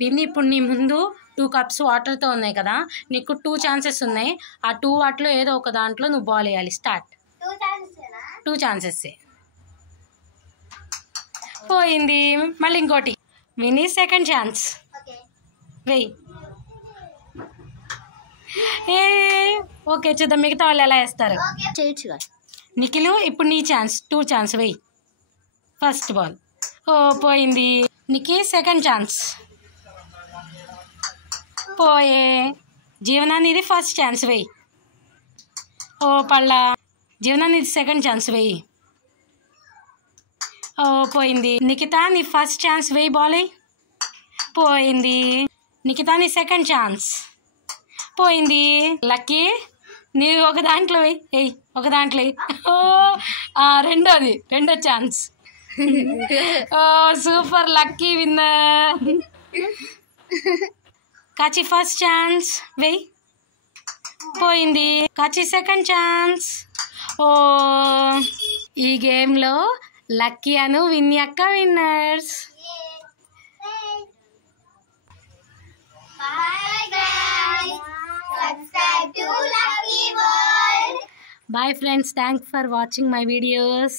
విన్ని ఇప్పుడు నీ ముందు 2 కప్స్ వాటర్తో ఉన్నాయి కదా, నీకు 2 ఛాన్సెస్ ఉన్నాయి. ఆ 2 వాటిలో ఏదో ఒక దాంట్లో నువ్వు బాల్ వేయాలి. స్టార్ట్. 2 ఛాన్సెస్ పోయింది. మళ్ళీ ఇంకోటి. విని సెకండ్ ఛాన్స్ వెయ్యి. ఏ ఓకే, చూద్దాం మిగతా వాళ్ళు ఎలా వేస్తారు. నిఖిలు ఇప్పుడు నీ ఛాన్స్. 2 ఛాన్స్ వెయ్యి. First ball. ఓ పోయింది. నికి సెకండ్ ఛాన్స్. పోయే. జీవనాన్ని ఇది ఫస్ట్ ఛాన్స్ వెయ్యి. ఓ పళ్ళ. జీవనాన్ని ఇది సెకండ్ ఛాన్స్ వెయ్యి. ఓ పోయింది. నిఖిత నీ ఫస్ట్ ఛాన్స్ వెయ్యి బాల్. పోయింది. నిఖిత నీ సెకండ్ ఛాన్స్. పోయింది. లక్కీ నీ ఒక దాంట్లో వెయ్యి. ఒక దాంట్లో రెండో ఛాన్స్. ఓ సూపర్, లక్కీ విన్నర్. కాచి ఫస్ట్ ఛాన్స్ వెయ్యి. పోయింది. కాచి సెకండ్ ఛాన్స్. ఓ ఈ గేమ్లో లక్కీ అను విన్ని అక్క winners. Bye friends, thanks for watching my videos.